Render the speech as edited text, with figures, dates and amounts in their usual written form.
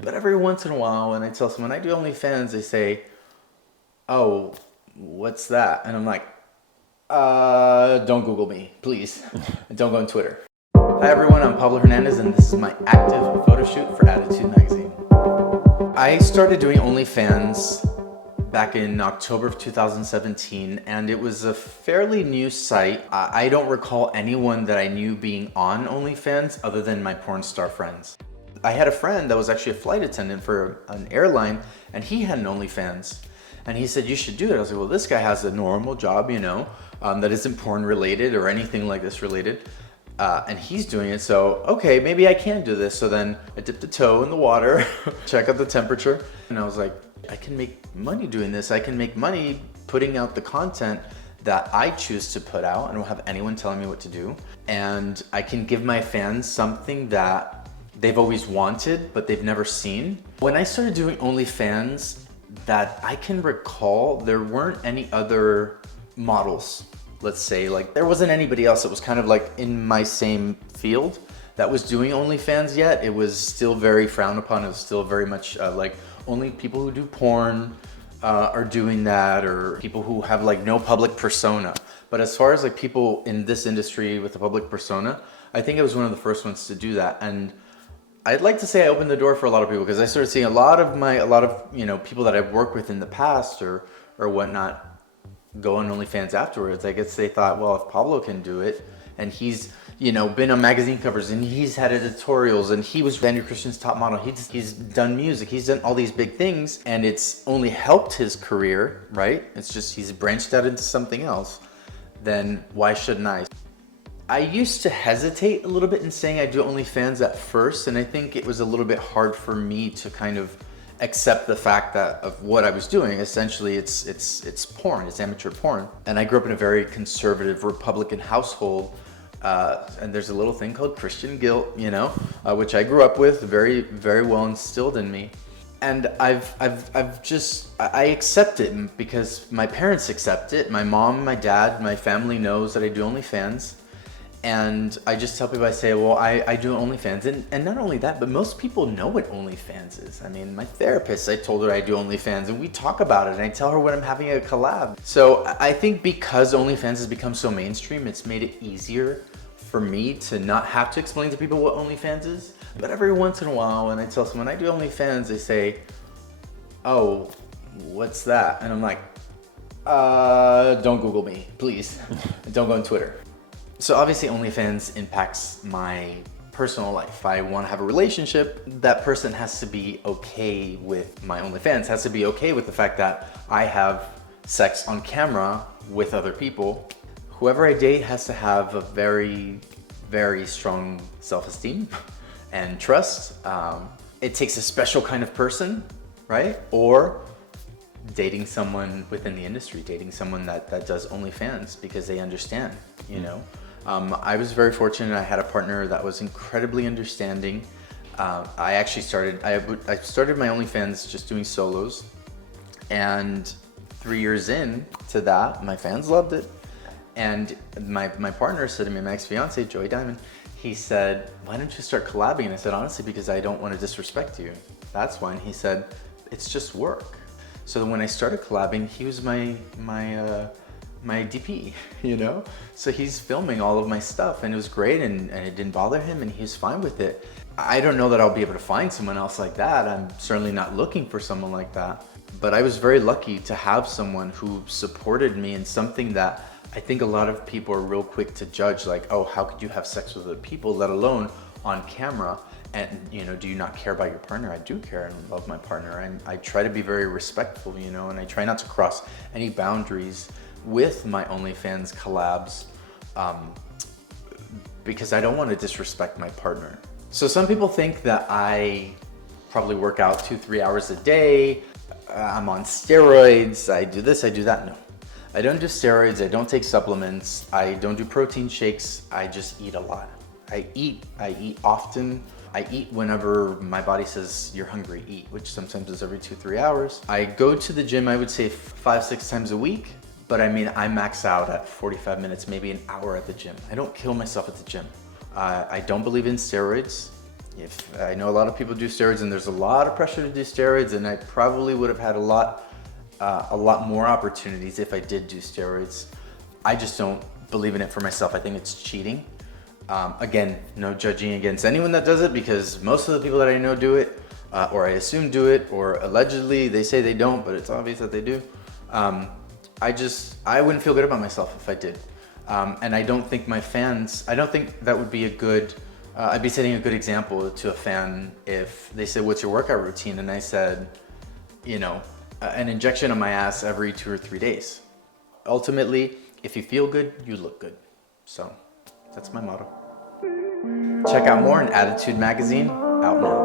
But every once in a while, when I tell someone I do OnlyFans, they say, "Oh, what's that?" And I'm like, don't Google me, please. And don't go on Twitter. Hi everyone, I'm Pablo Hernandez, and this is my active photo shoot for Attitude Magazine. I started doing OnlyFans back in October of 2017, and it was a fairly new site. I don't recall anyone that I knew being on OnlyFans other than my porn star friends. I had a friend that was actually a flight attendant for an airline, and he had an OnlyFans. And he said, "You should do it." I was like, "Well, this guy has a normal job, that isn't porn related or anything like this related. And he's doing it, so okay, maybe I can do this." So then I dipped a toe in the water, check out the temperature, and I was like, I can make money doing this. I can make money putting out the content that I choose to put out. I don't have anyone telling me what to do. And I can give my fans something that they've always wanted, but they've never seen. When I started doing OnlyFans, that I can recall, there weren't any other models, let's say. Like, there wasn't anybody else that was kind of like in my same field that was doing OnlyFans yet. It was still very frowned upon. It was still very much like only people who do porn are doing that, or people who have like no public persona. But as far as like people in this industry with a public persona, I think I was one of the first ones to do that. And I'd like to say I opened the door for a lot of people, because I started seeing a lot of people that I've worked with in the past or whatnot go on OnlyFans afterwards. I guess they thought, well, if Pablo can do it, and he's been on magazine covers, and he's had editorials, and he was Daniel Christian's top model, he's done music, he's done all these big things, and it's only helped his career, right? It's just he's branched out into something else. Then why shouldn't I? I used to hesitate a little bit in saying I do OnlyFans at first, and I think it was a little bit hard for me to kind of accept the fact that of what I was doing. Essentially, it's porn, it's amateur porn. And I grew up in a very conservative Republican household, and there's a little thing called Christian guilt, which I grew up with, very, very well instilled in me. And I accept it because my parents accept it. My mom, my dad, my family knows that I do OnlyFans. And I just tell people, I say, well, I do OnlyFans. And not only that, but most people know what OnlyFans is. I mean, my therapist, I told her I do OnlyFans, and we talk about it, and I tell her when I'm having a collab. So I think because OnlyFans has become so mainstream, it's made it easier for me to not have to explain to people what OnlyFans is. But every once in a while, when I tell someone I do OnlyFans, they say, "Oh, what's that?" And I'm like, don't Google me, please. Don't go on Twitter. So obviously OnlyFans impacts my personal life. If I want to have a relationship, that person has to be okay with my OnlyFans, has to be okay with the fact that I have sex on camera with other people. Whoever I date has to have a very, very strong self-esteem and trust. It takes a special kind of person, right? Or dating someone within the industry, dating someone that does OnlyFans, because they understand, I was very fortunate. I had a partner that was incredibly understanding. I started my OnlyFans just doing solos, and 3 years in to that, my fans loved it. And my partner said to me, my ex-fiance, Joey Diamond, he said, "Why don't you start collabing?" And I said, "Honestly, because I don't want to disrespect you. That's why." And he said, "It's just work." So when I started collabing, he was my DP, So he's filming all of my stuff, and it was great, and it didn't bother him, and he was fine with it. I don't know that I'll be able to find someone else like that. I'm certainly not looking for someone like that. But I was very lucky to have someone who supported me in something that I think a lot of people are real quick to judge, like, oh, how could you have sex with other people, let alone on camera? And, do you not care about your partner? I do care and love my partner. And I try to be very respectful, and I try not to cross any boundaries with my OnlyFans collabs, because I don't want to disrespect my partner. So some people think that I probably work out 2-3 hours a day. I'm on steroids. I do this, I do that. No, I don't do steroids. I don't take supplements. I don't do protein shakes. I just eat a lot. I eat often. I eat whenever my body says you're hungry, eat, which sometimes is every 2-3 hours. I go to the gym, I would say 5-6 times a week. But I mean, I max out at 45 minutes, maybe an hour at the gym. I don't kill myself at the gym. I don't believe in steroids. if I know a lot of people do steroids, and there's a lot of pressure to do steroids, and I probably would have had a lot more opportunities if I did do steroids. I just don't believe in it for myself. I think it's cheating. Again, no judging against anyone that does it, because most of the people that I know do it, or I assume do it, or allegedly they say they don't, but it's obvious that they do. I wouldn't feel good about myself if I did. And I don't think I don't think that would be a good, I'd be setting a good example to a fan if they said, what's your workout routine? And I said, you know, an injection on my ass every 2 or 3 days. Ultimately, if you feel good, you look good. So that's my motto. Check out more in Attitude Magazine, out now.